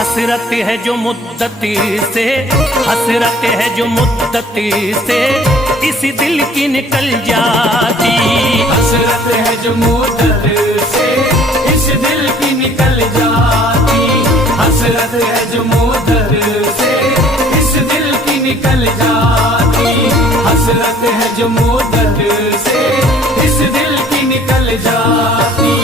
हसरत है जो मुद्दती से, हसरत है जो मुद्दती से इस दिल की निकल जाती। हसरत है जो मुद्दत से इस दिल की निकल जाती। हसरत है जो मुद्दत से इस दिल की निकल जाती। हसरत है जो मुद्दत से इस दिल की निकल जाती।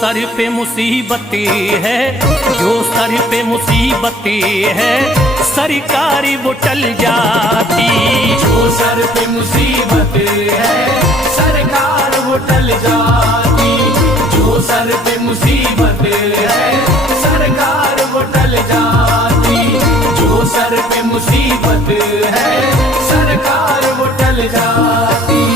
सर पे मुसीबती है, जो सर पे मुसीबती है सरकारी वो टल जाती। जो सर पे मुसीबत है सरकार वो टल जाती। जो सर पे मुसीबत है सरकार वो टल जाती। जो सर पे मुसीबत है सरकार वो टल जाती।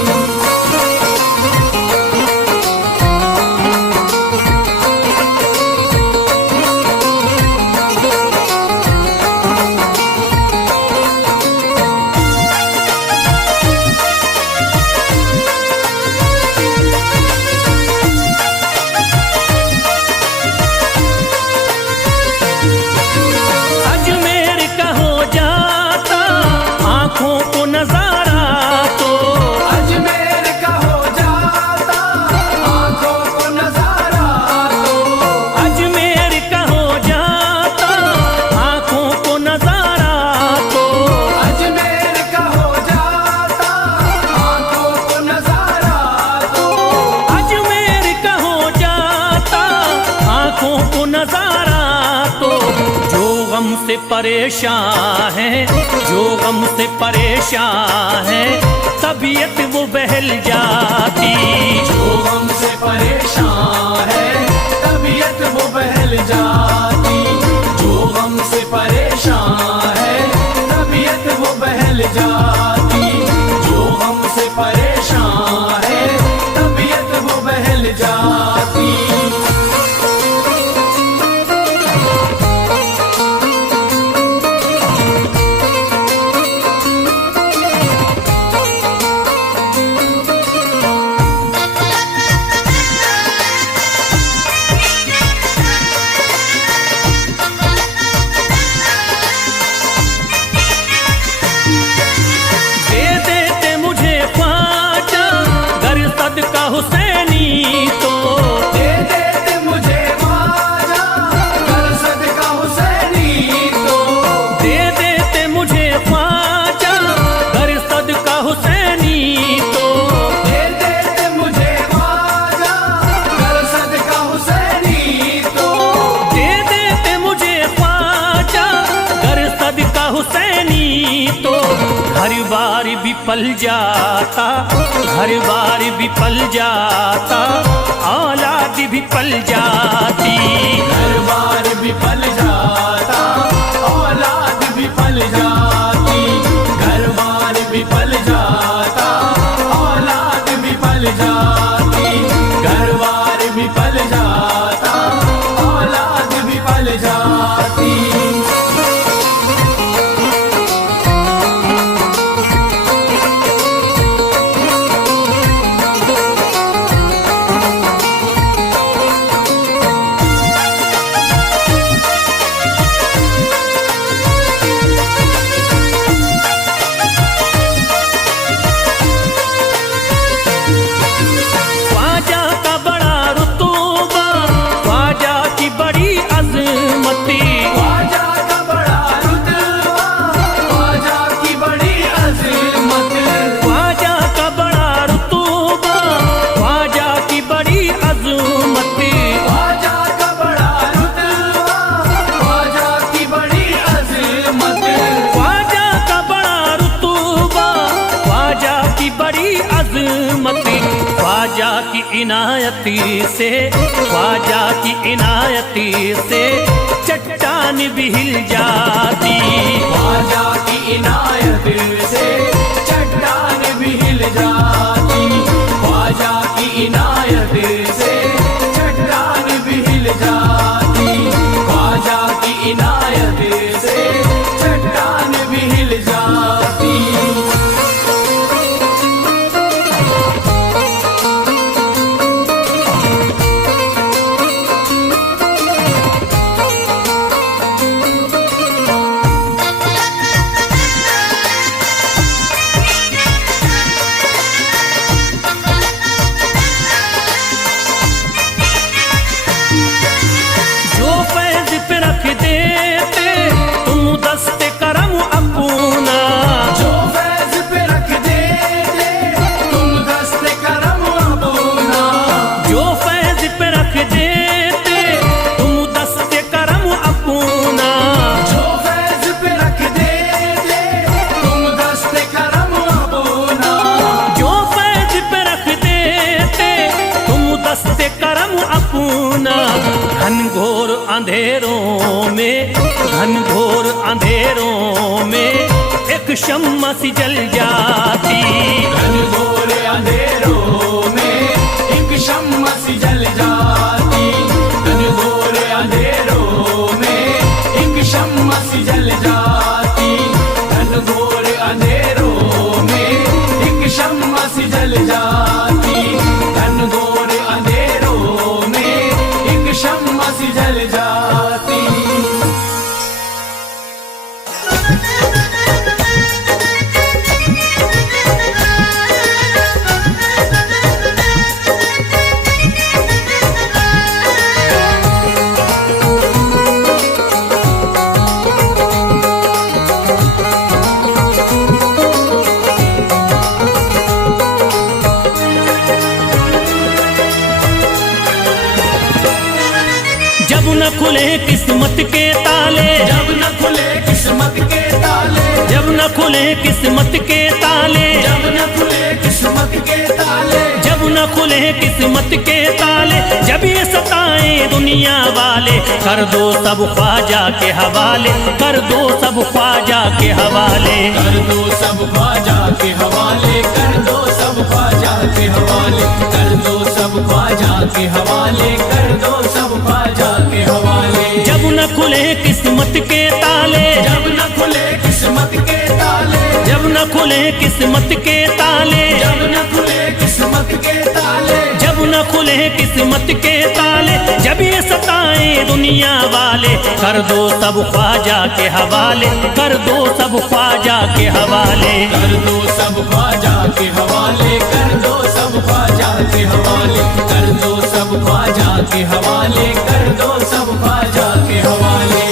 से परेशान है, जो गम से परेशान है तबीयत वो बहल जाती। जो गम से परेशान है तबीयत वो बहल जाती। जो गम से परेशान है तबीयत वो बहल जाती। जो गम से परेशान है तबीयत वो बहल जाती। हुसैनी तो दे देते मुझे ख्वाजा कर सदका हुसैनी तो। दे देते मुझे ख्वाजा कर सदका हुसैनी तो। दे देते मुझे ख्वाजा कर सदका हुसैनी तो। दे देते मुझे ख्वाजा कर सदका हुसैनी तो। हर बार भी पल जाता, हर बार भी पल जाता, औलाद भी पल जाती। हर बार भी पल जाता औलाद भी पल जाती। हर बार भी पल जाता औलाद भी पल जाती। हर बार भी पल जाता औलाद भी पल जाती। इनायती से, ख्वाजा की इनायती से चट्टान भी हिल जाती। ख्वाजा की इनायत से चट्टान भी हिल जाती। ख्वाजा की इनायत से चट्टान भी हिल जाती। ख्वाजा की इनायत से चट्टान भी हिल जाती। जो फैज पे रख देते तुम दस्ते करम अपना, जो फैज पे रख देते तुम दस्ते करम अपना। जो फैज पे रख देते तुम दस्ते करम अपना। जो फैज पे रख देते तुम दस्ते करम अपना। जो फैज पे रख देते तुम दस्ते करम अपना। घनघोर अंधेरों में, घनघोर अंधेरों में एक शम्मा सी जल जाती। घनघोर अंधेरों में एक शम्मा सी जल जाती। घनघोर अंधेरों में एक शम्मा सी जल जाती। घनघोर अंधेरों में एक शम्मा सी जल जाती। घनघोर अंधेरों में एक शम्मा सी जल जाती। जब न खुले किस्मत के ताले, जब न खुले किस्मत के ताले, जब न खुले किस्मत के ताले, जब न खुले किस्मत के ताले, जब न खुले किस्मत के ताले, जब ये सताएं दुनिया वाले, कर दो सब ख्वाजा के हवाले, कर दो सब ख्वाजा के हवाले। कर दो सब ख्वाजा के हवाले, कर दो सब ख्वाजा के हवाले, कर दो सब ख्वाजा के हवाले, कर दो सब ख्वाजा के हवाले। जब न खुले किस्मत के ताले, जब न खुले किस्मत के ताले, जब न खुले किस्मत के ताले, जब न खुले किस्मत के ताले, जब न खुले किस्मत के ताले, जब ये सताएं दुनिया वाले, कर दो सब ख्वाजा के हवाले, कर दो सब ख्वाजा के हवाले। कर दो सब ख्वाजा के हवाले, कर दो सब ख्वाजा के हवाले, कर दो सब ख्वाजा के हवाले, कर दो सब ख्वाजा के हवाले।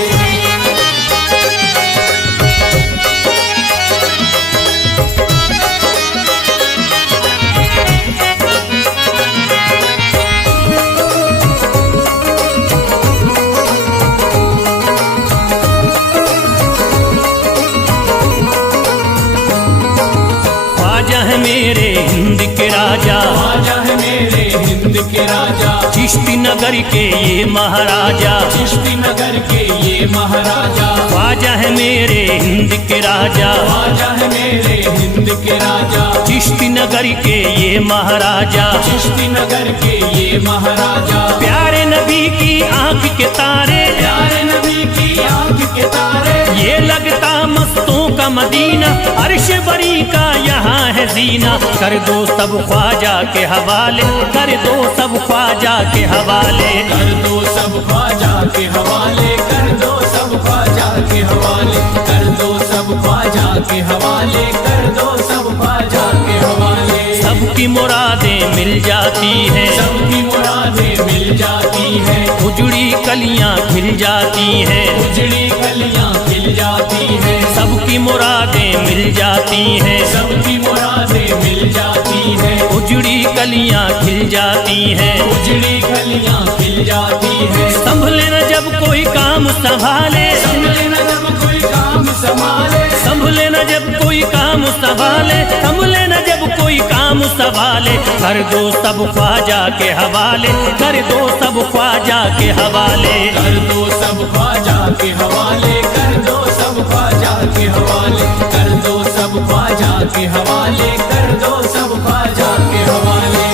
ख्वाजा है मेरे हिंद के राजा, ख्वाजा है मेरे हिंद के राजा, चिश्ती नगर के ये महाराजा, चिश्ती नगर के ये महाराजा। ख्वाजा है मेरे हिंद के राजा, ख्वाजा है मेरे हिंद के राजा, चिश्ती नगर के ये महाराजा। चिश्ती नगर के ये महाराजा। प्यारे नबी की आंख के तारे, प्यारे नबी की आंख के तारे, ये लगता मस्तों का मदीना, अर्श बरी का यहाँ है जीना। कर दो सब ख्वाजा के हवाले, कर दो सब ख्वाजा के हवाले। कर दो सब ख्वाजा के हवाले, कर दो सब ख्वाजा के हवाले, कर दो सब ख्वाजा के हवाले, कर दो सब ख्वाजा के हवाले। सबकी मुरादें मिल जाती हैं, सबकी मुरादें मिल जाती हैं, उजड़ी कलियां खिल जाती हैं, उजड़ी कलियां खिल जाती हैं। सबकी मुरादें मिल जाती हैं, सबकी मुरादें मिल जाती हैं, उजड़ी कलियां खिल जाती हैं, उजड़ी कलियां खिल जाती हैं। संभले न जब कोई काम संभाले, संभले न जब कोई काम संभाले, संभले न जब कोई काम संभाले, संभले न जब कोई काम सवाले, कर दो सब ख्वाजा के हवाले, कर दो सब ख्वाजा के हवाले। कर दो सब ख्वाजा के हवाले, कर दो सब ख्वाजा के हवाले, कर दो सब ख्वाजा के हवाले, कर दो सब ख्वाजा के हवाले।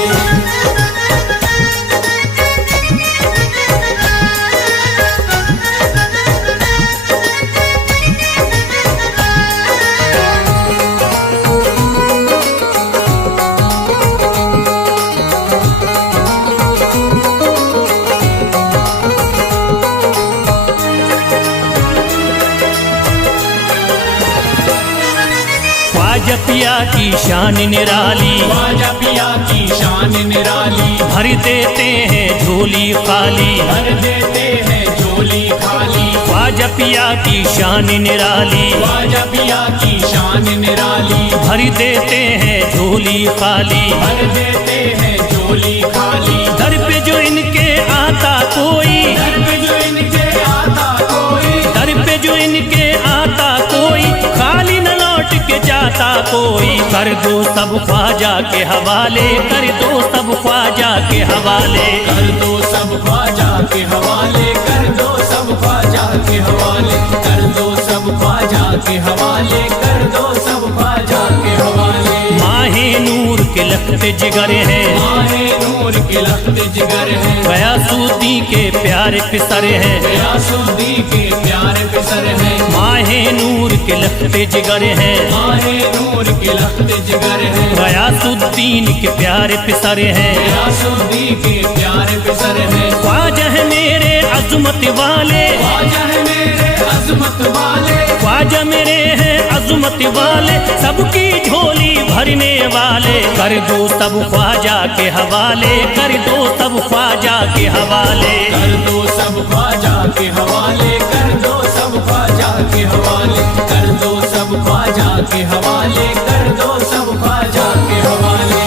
ख्वाजा पिया की शान निराली, ख्वाजा पिया की शान निराली, भर देते हैं झोली खाली, भर देते हैं झोली खाली। ख्वाजा पिया की शान निराली, ख्वाजा पिया की शान निराली, भर देते हैं झोली खाली, भर देते हैं झोली खाली। दर पे जो इनके आता कोई, दर पे जो इनके आता कोई, दर पे जो इनके आता कोई, खाली न लौट के जाता कोई। कर दो सब ख्वाजा के हवाले, कर दो सब ख्वाजा के हवाले। कर दो सब ख्वाजा के हवाले, कर दो सब ख्वाजा के हवाले, कर दो सब ख्वाजा के हवाले, कर दो सब ख्वाजा के हवाले। माहे नूर के लखते जिगर हैं, माहे नूर के लखते जिगर हैं, गयासुद्दीन के प्यारे पिसर हैं, गयासुद्दीन के प्यारे पिसर हैं। माहे नूर के लखते जिगर हैं, माहे नूर के लखते जिगर हैं, गयासुद्दीन के प्यारे पिसर हैं। गयासुद्दीन के प्यारे पिसर हैं। ख्वाजा है मेरे अज़मत वाले, ख्वाजा है मेरे अज़मत वाले, ख्वाजा मेरे हैं अज़मत वाले, सबकी झोली भरने वाले। कर दो सब ख्वाजा के हवाले, कर दो सब ख्वाजा के हवाले। कर दो सब ख्वाजा के हवाले, कर दो सब ख्वाजा के हवाले, कर दो सब ख्वाजा के हवाले, कर दो सब ख्वाजा के हवाले।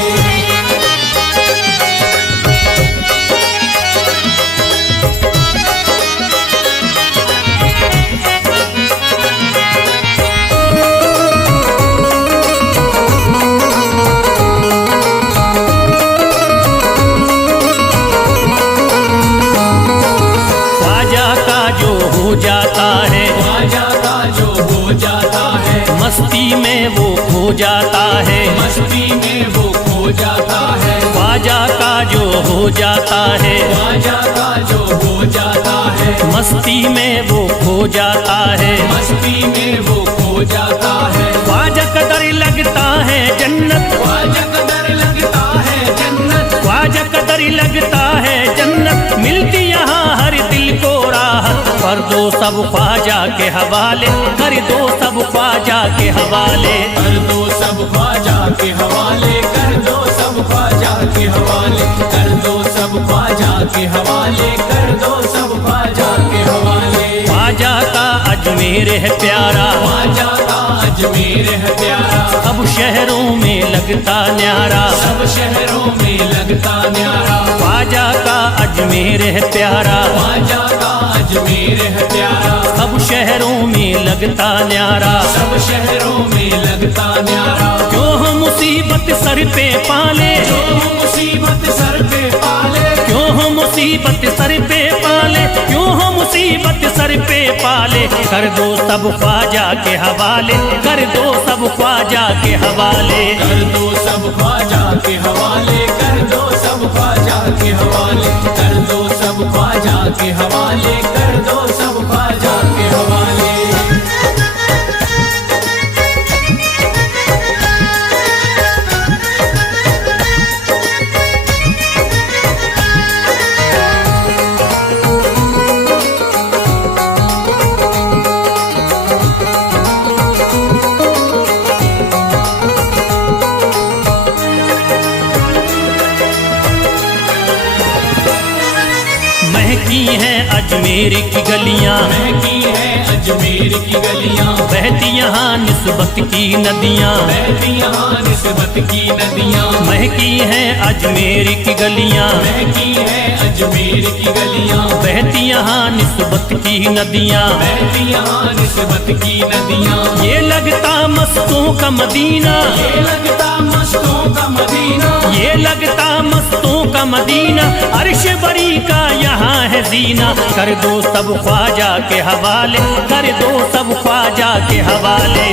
हो जाता है, ख्वाजा का जो हो जाता है, मस्ती में वो खो जाता है, मस्ती में वो खो जाता है। ख्वाजा का जो हो जाता है, ख्वाजा का जो हो जाता है, मस्ती में वो खो जाता है, मस्ती में वो खो जाता है। ख्वाजा कदर लगता है जन्नत, ख्वाजा कदर लगता है जन्नत, ख्वाजा कदर लगता है जन्नत, मिलती यहाँ हर दिल को राहत। कर दो सब ख्वाजा के हवाले, कर दो सब ख्वाजा के हवाले। कर दो सब ख्वाजा के हवाले, कर दो सब ख्वाजा के हवाले, कर दो सब ख्वाजा के हवाले, कर दो सब ख्वाजा के हवाले। ख्वाजा का अजमेर है प्यारा, ख्वाजा का अजमेर है प्यारा, सब शहरों में लगता न्यारा, सब शहरों में लगता न्यारा। ख्वाजा का अजमेर है प्यारा, ख्वाजा का अजमेर है प्यारा, सब शहरों में लगता न्यारा, सब शहरों में लगता न्यारा। क्यों हम मुसीबत सर पे पाले, जो मुसीबत सर पे पाले, क्यों हम मुसीबत सर पे पाले, क्यों हम मुसीबत सर पे पाले। कर दो सब ख्वाजा के हवाले, कर दो सब ख्वाजा के हवाले। कर दो सब ख्वाजा के हवाले, कर दो सब ख्वाजा के हवाले, कर दो सब ख्वाजा के हवाले, कर दो सब ख्वाजा के हवाले। महकी हैं अजमेर की गलियां, महकी है अजमेर की गलियां, बहती यहाँ निस्बत की नदियाँ, बहती यहाँ निस्बत की नदियां। महकी हैं अजमेर की गलियां, महकी है अजमेर की गलियां, बहती यहाँ निस्बत की नदियाँ। बहती यहाँ निस्बत की नदियां। ये लगता मस्तों का मदीना, ये लगता मस्तों का मदीना, ये लगता मस्तों का मदीना, अर्श बरी का यहाँ है जीना। कर दो सब ख्वाजा के हवाले, कर दो सब ख्वाजा के हवाले।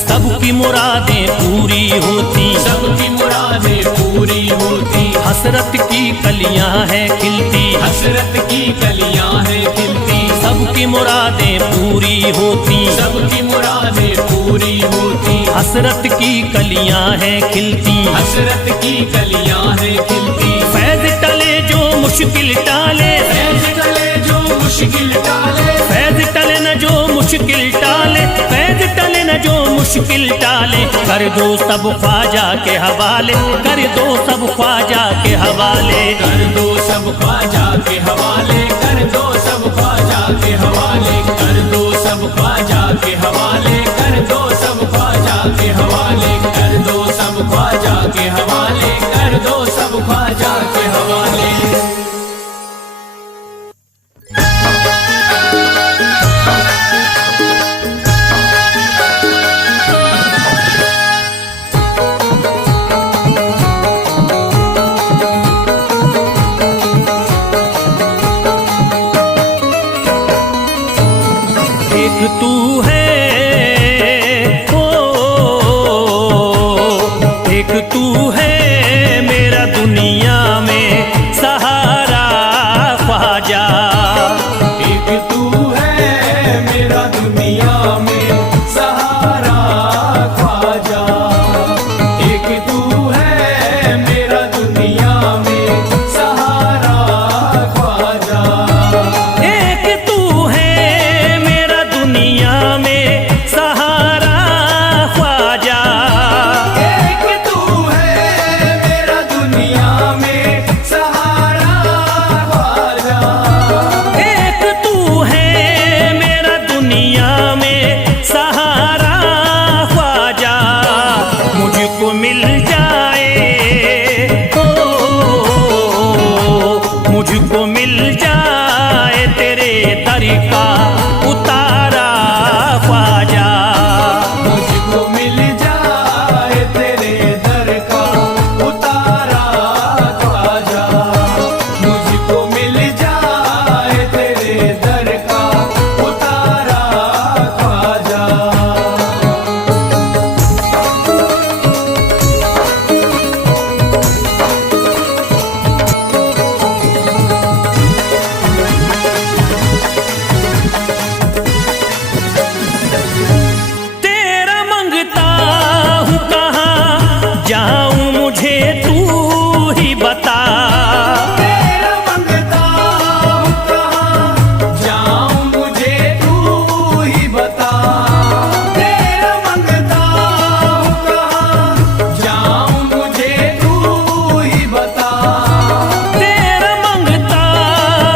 सबकी मुरादें पूरी होती, सबकी मुरादें पूरी होती, हसरत की कलियां हैं खिलती, हसरत की कलियां हैं खिलती, सबकी मुरादें पूरी होती, सबकी मुरादें पूरी होती, हसरत की कलियां हैं खिलती, हसरत की कलियां हैं खिलती। फैज टले जो मुश्किल टाले, फैज टले जो मुश्किल टाले, फैज टले न जो मुश्किल टाले, फैज टले न जो मुश्किल टाले। कर दो सब ख्वाजा के हवाले, कर दो सब ख्वाजा के हवाले। कर दो सब ख्वाजा के हवाले, कर दो सब ख्वाजा के हवाले, कर दो सब ख्वाजा के हवाले, कर दो सब ख्वाजा के हवाले, कर दो सब ख्वाजा के हवाले, कर दो सब ख्वाजा के हवाले। एक तू है ओ, एक तू है मेरा दुनिया में सहारा ख्वाजा। एक तू है मेरा दुनिया में सहारा ख्वाजा, एक तू है मेरा दुनिया में सहारा ख्वाजा, एक तू है मेरा दुनिया में सहारा ख्वाजा, एक तू है मेरा दुनिया में सहारा ख्वाजा, एक तू है मेरा दुनिया में सहारा ख्वाजा। मुझको मिल जाए ओ, मुझको मिल जाए तेरे दर का उतारा ख्वाजा। मुझको मिल जाए तेरे दर का उतारा ख्वाजा, मुझको मिल जाए तेरे दर का उतारा ख्वाजा। तेरा मंगता हूँ कहाँ जाऊँ मुझे तू ही बता। तेरा मंगता हूँ कहाँ जाऊँ मुझे तू ही बता, तेरा मंगता हूँ कहाँ जाऊँ मुझे तू ही बता, तेरा मंगता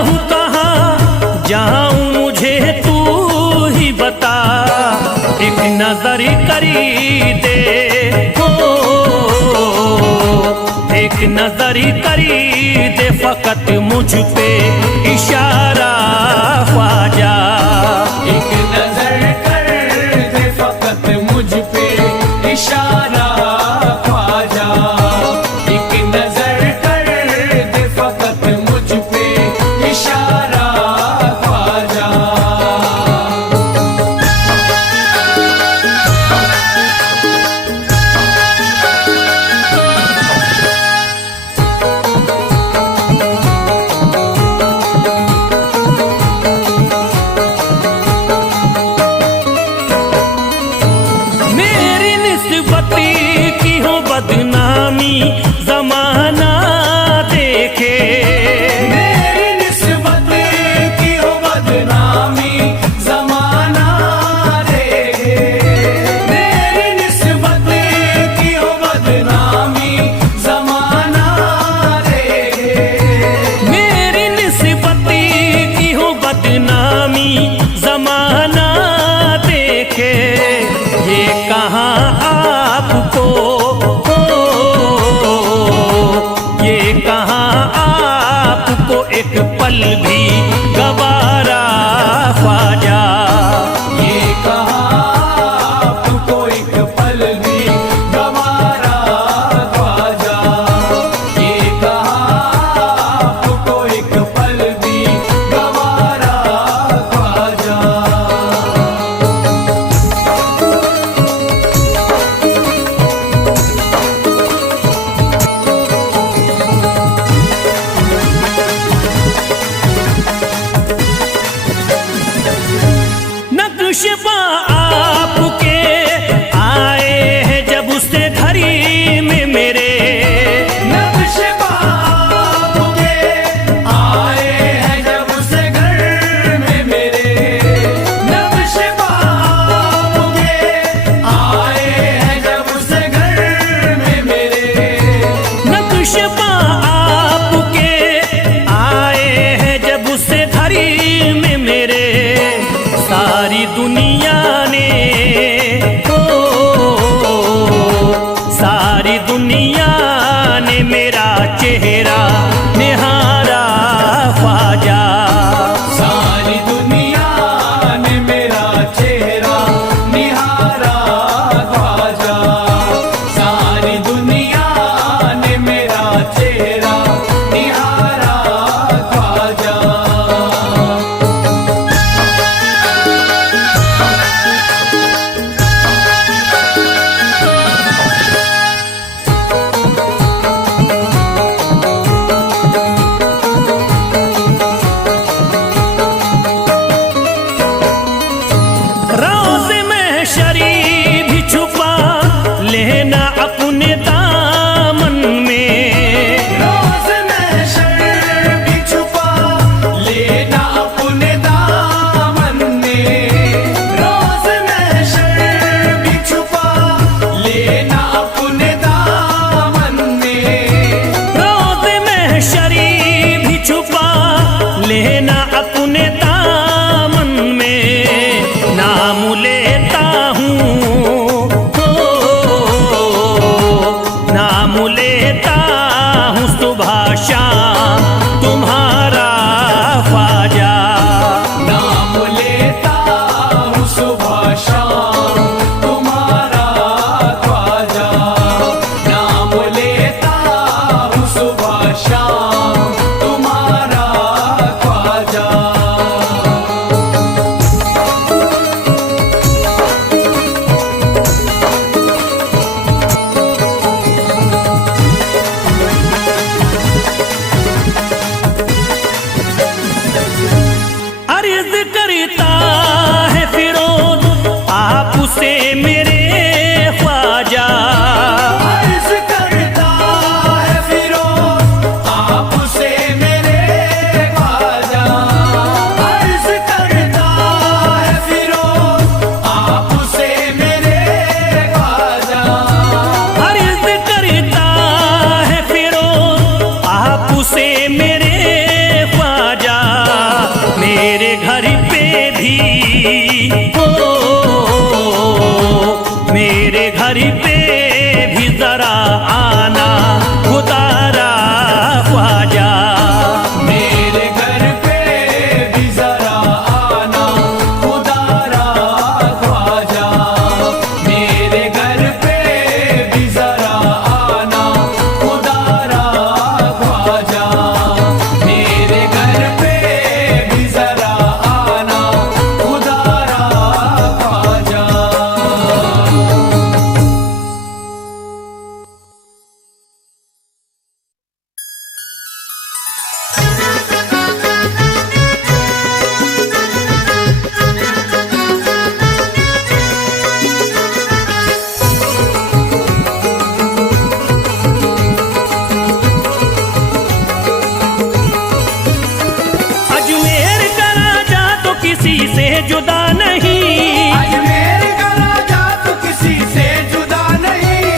हूँ कहाँ जाऊँ मुझे तू ही बता। एक नजर करी दे हो, एक नजर करी दे फकत मुझ पे इशारा ख्वाजा। एक नजर कर दे फकत मुझ पे इशारा ख्वाजा, एक नजर कर दे फकत मुझ पे इशारा ख्वाजा। सारी दुनिया ने मेरा चेहरा निहारा ख्वाजा। सारी दुनिया ने मेरा चेहरा निहारा ख्वाजा। सारी दुनिया ने मेरा चेहरा निहारा ख्वाजा। रोज़ महशरी भी छुपा लेना अपने दामन में। रोज़ महशर भी छुपा लेना अपने दामन में। रोज़ महशर भी छुपा लेना अपने दामन में। रोज़ महशरी भी छुपा लेना अपने दामन में। नाम लेता हूँ नाम लेता हूँ सुबह शाम तुम्हारा ख्वाजा। नाम लेता हूँ सुबह शाम तुम्हारा ख्वाजा। नाम लेता हूँ सुबह शाम तुम्हारा ख्वाजा। अर्ज करता है फिरोज आपसे मेरे ख्वाजा। अर्ज करता है फिरोज आपसे मेरे ख्वाजा। अर्ज करता है फिरोज आपसे मेरे ख्वाजा। अर्ज करता है फिरोज आपसे मेरे ख्वाजा। मेरे घर पे भी मेरे घर पे भी जरा आना खुदारा ख्वाजा। मेरे घर पे भी जरा आना खुदारा ख्वाजा। मेरे घर पे भी जरा आना खुदारा ख्वाजा। मेरे घर पे भी जरा आना खुदारा ख्वाजा। अजमेर का राजा तो किसी से जुदा नहीं। अजमेर का राजा तो किसी से जुदा नहीं।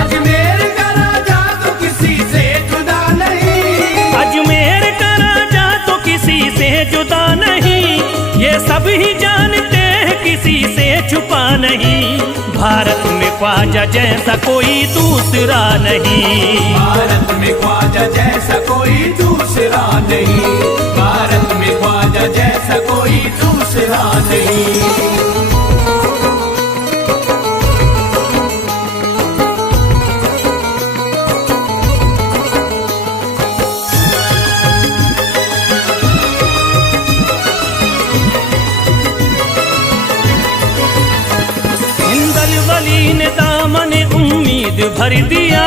अजमेर का राजा तो किसी से जुदा नहीं। अजमेर का राजा तो किसी से जुदा नहीं। ये सब ही जानते हैं किसी से छुपा नहीं। भारत में ख्वाजा जैसा कोई दूसरा नहीं। भारत में ख्वाजा जैसा कोई दूसरा नहीं। भारत में ख्वाजा जैसा कोई दूसरा नहीं। हिंदल वली ने दामन उम्मीद भर दिया।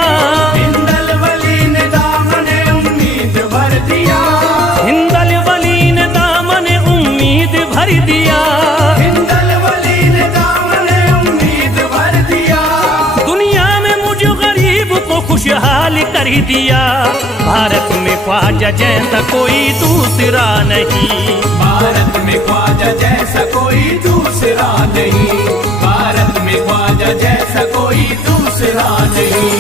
हिंदल वली ने दामन उम्मीद भर दिया। हिंदल वली ने दामन उम्मीद भर दिया। हिंदल वली ने दामन उम्मीद भर दिया। दुनिया में मुझ गरीब को खुशहाल कर दिया। भारत में ख्वाजा जैसा कोई दूसरा नहीं। भारत में ख्वाजा जैसा कोई दूसरा नहीं। भारत में ख्वाजा जैसा कोई दूसरा नहीं।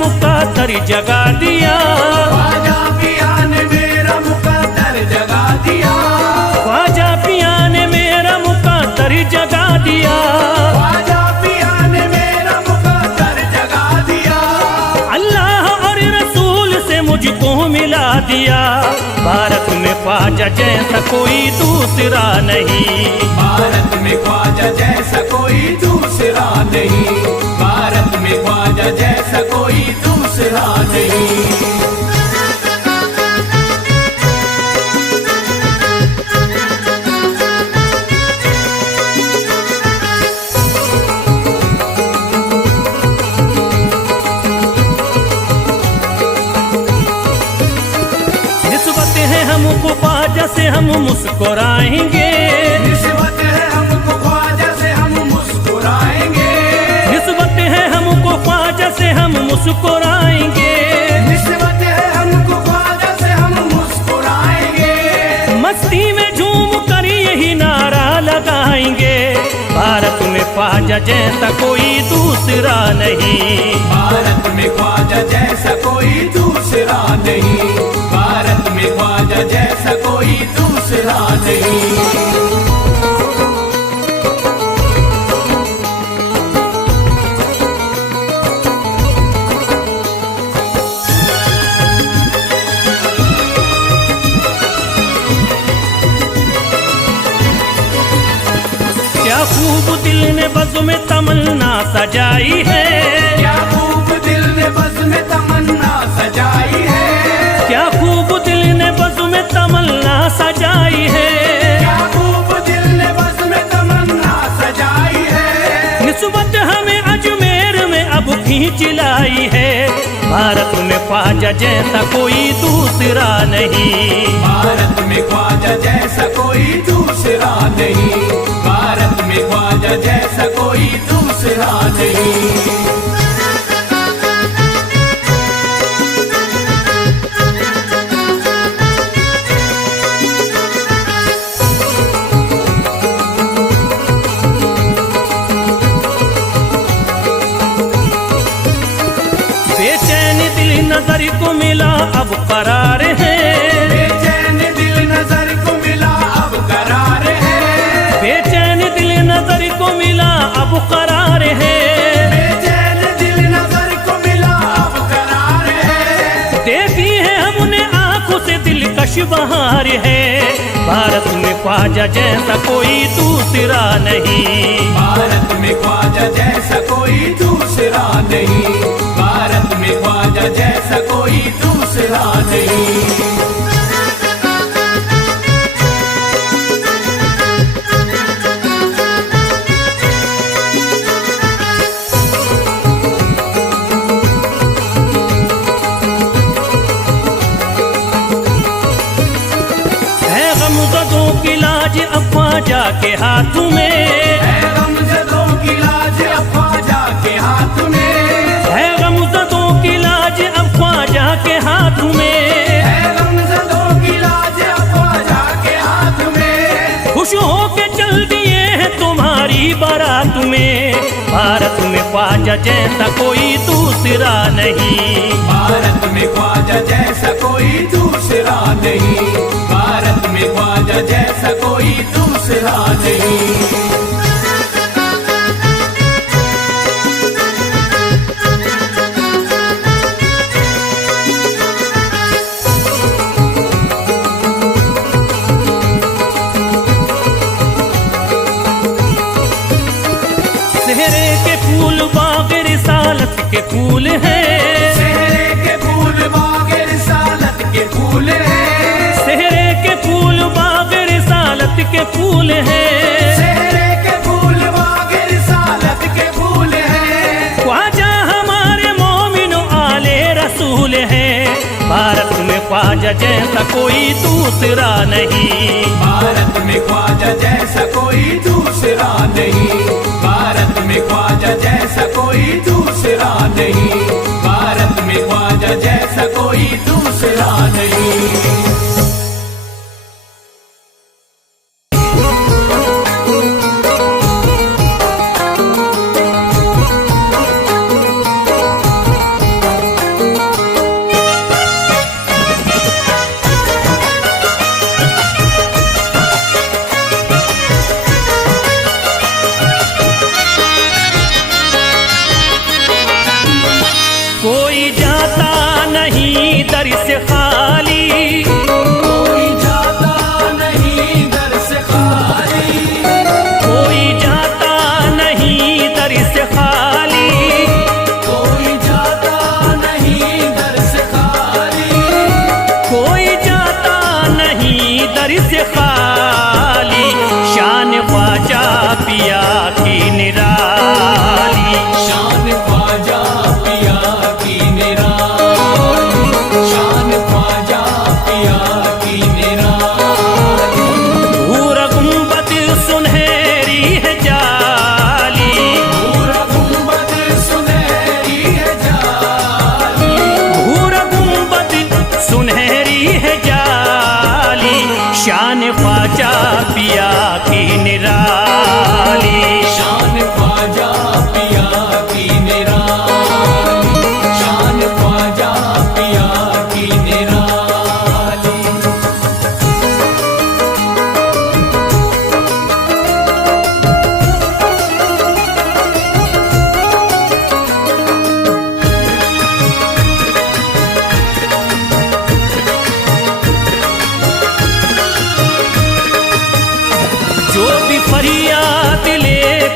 मुकद्दर जगा दिया, ख्वाजा पिया ने मेरा मुकद्दर जगा दिया, ख्वाजा पिया ने मेरा मुकद्दर जगा दिया, ख्वाजा पिया ने मेरा मुकद्दर जगा दिया। अल्लाह और रसूल से मुझको मिला दिया। भारत में ख्वाजा जैसा कोई दूसरा नहीं, भारत में ख्वाजा जैसा कोई दूसरा नहीं, भारत में ख्वाजा जैसा कोई दूसरा नहीं। निस्बत है हमको ख्वाजा से हम मुस्कुराएंगे, निस्बत है हमको ख्वाजा से हम मुस्कुराएंगे, निस्बत है हमको ख्वाजा से हम मुस्कुराएंगे, निस्बत है हमको ख्वाजा से हम मुस्कुराएंगे। मस्ती में झूम कर यही नारा लगाएंगे, भारत में ख्वाजा जैसा कोई दूसरा नहीं, भारत में ख्वाजा जैसा कोई दूसरा नहीं, भारत में ख्वाजा जैसा कोई दूसरा नहीं। क्या खूब दिल ने बज़्म में तमन्ना सजाई है, क्या खूब दिल ने बज़्म में तमन्ना सजाई है, क्या खूब दिल ने बज़्म में तमन्ना सजाई है, क्या खूब दिल ने बज़्म में तमन्ना सजाई है। निस्बत हमें अजमेर में अब खींच लाई है, भारत में ख्वाजा जैसा कोई दूसरा नहीं, भारत में ख्वाजा जैसा कोई दूसरा नहीं, भारत में ख्वाजा जैसा कोई दूसरा नहीं। बेचैन दिल नजर को मिला अब करार है, बेचैन दिल नजर को मिला अब करार है, बेचैन दिल नजर को मिला अब करार है, बेचैन दिल नजर को मिला अब करार है। देखी है हमने आंखों से दिलकश बहार है, भारत में ख्वाजा जैसा कोई दूसरा नहीं, भारत में ख्वाजा जैसा कोई दूसरा नहीं, भारत में ख्वाजा जैसा कोई दूसरा नहीं। है गमज़दों की लाज अब ख्वाजा के हाथ में, है गमज़दों की लाज अब ख्वाजा के हाथ में, है गमज़दों की लाज अब ख्वाजा के हाथ में, है गमज़दों की लाज अब ख्वाजा के हाथ में। खुश होके चल दिए हैं तुम्हारी बारात में, भारत में ख्वाजा जैसा कोई दूसरा नहीं, भारत में ख्वाजा जैसा कोई दूसरा नहीं, भारत में ख्वाजा जैसा कोई दूसरा नहीं। सेहरे के फूल बाग रिसालत के फूल हैं, सेहरे के फूल बाग रिसालत के फूल हैं, सेहरे के फूल बाग रिसालत के फूल हैं, सेहरे के फूल बाग रिसालत के फूल हैं। ख्वाजा हमारे मोमिन आले रसूल हैं, भारत में ख्वाजा जैसा कोई दूसरा नहीं, भारत में ख्वाजा जैसा कोई दूसरा नहीं, भारत में ख्वाजा जैसा कोई दूसरा नहीं, भारत में ख्वाजा जैसा कोई दूसरा नहीं।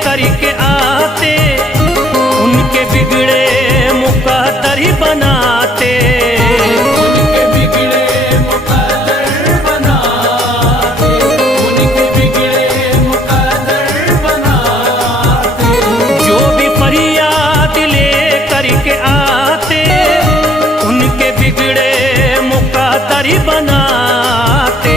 करके आते, उनके बिगड़े मुकद्दर ही बनाते। उनके बिगड़े मुकद्दर बनाते, उनके बिगड़े मुकद्दर बनाते। जो भी फरियाद ले करके आते, उनके बिगड़े मुकद्दर ही बनाते।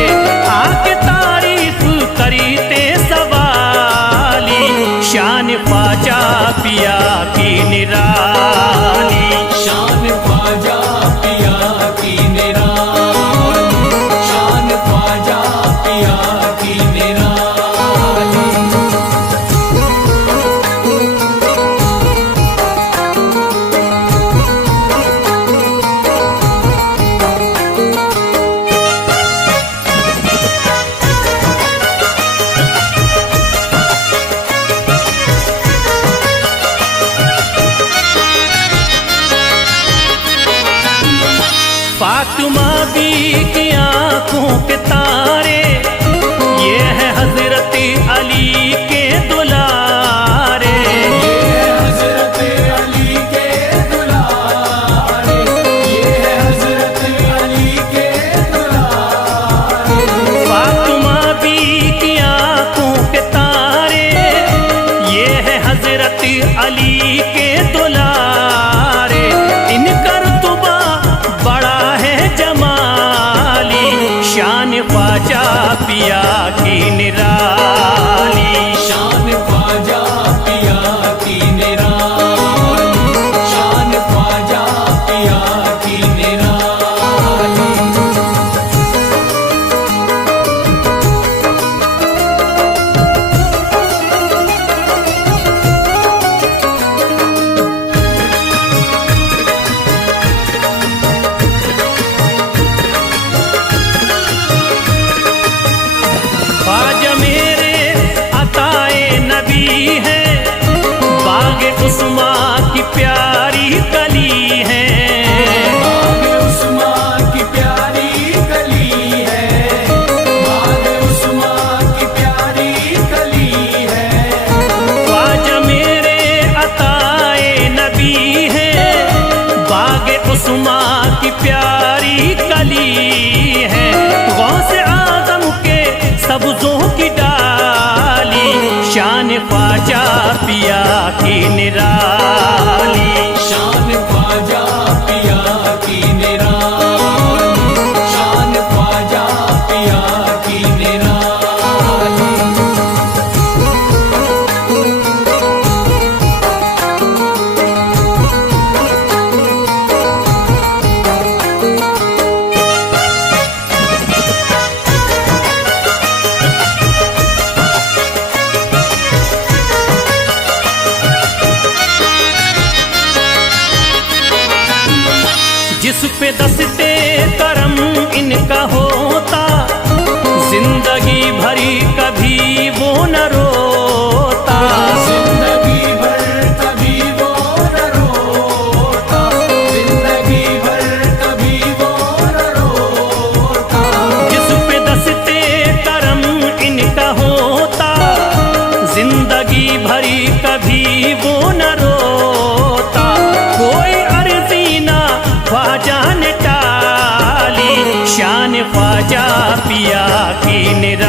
आके तारीफ करते सवाली, शान ख्वाजा पिया की निराली। शान ख्वाजा पिया की निराली, शान ख्वाजा पिया की निराली। फातिमा बी की आंखों के तारे, ये है हजरत अली के दुलारे। ये है हजरत अली के दुलारे, ये है हजरत अली के दुलारे। फातिमा बी की आंखों के तारे, ये है हजरत अली के दुलारे। इनका रुतबा बड़ा है जमाली, शान ख्वाजा पिया की निराली। शान ख्वाजा पिया की निराली, शान ख्वाजा पिया की निराली। ख्वाजा मेरे अताए नबी है, बागे उस्मा की प्यारी कली है। बाग उस्मा की प्यारी कली है, बाग उस्मा की प्यारी कली है। ख्वाजा मेरे अताए नबी है, बागे उस्मा की प्यारी कली है। गौसे आजम के सब्जों की डाली, शान ख्वाजा पिया की निराली। शान ख्वाजा पिया की निराली, शान ख्वाजा पिया की निराली। जिस पे दस्ते करम इनका होता, जिंदगी भरी कभी वो न रोता। जिंदगी भर कभी वो न रोता, जिंदगी भर कभी वो न रोता। जिस पे दस्ते करम इनका होता, जिंदगी भरी कभी वो न रोता। कोई अर्जी ना ख्वाजा ने टाली, शान ख्वाजा पिया की निराली।